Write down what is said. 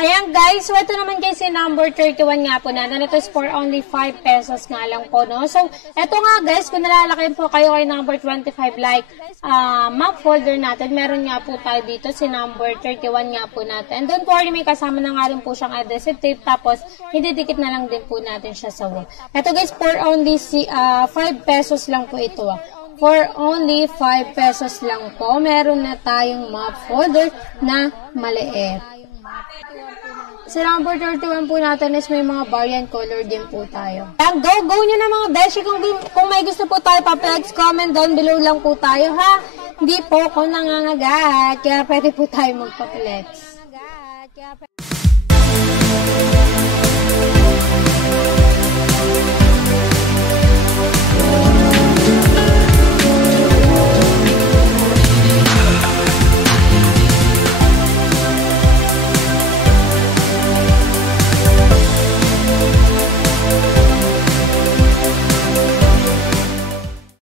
Ayan guys, so ito naman guys yung number 31 nga po natin. Ito is for only 5 pesos nga lang po, no? So, ito nga guys, kung nalalaki po kayo kay number 25 like map folder natin, meron nga po tayo dito si number 31 nga po natin. And don't worry, may kasama na nga rin po siyang adhesive tape, tapos ididikit na lang din po natin siya sa wall. Ito guys, for only 5 pesos lang po ito. For only 5 pesos lang po, meron na tayong map folder na maliit. Sa number 31 po natin is may mga variant color din po tayo. Go nyo na mga beshi. Kung may gusto po tayo pa-flex, comment down below lang po tayo ha. Hindi po ako nangangagat, kaya pwede po tayo magpa-flex.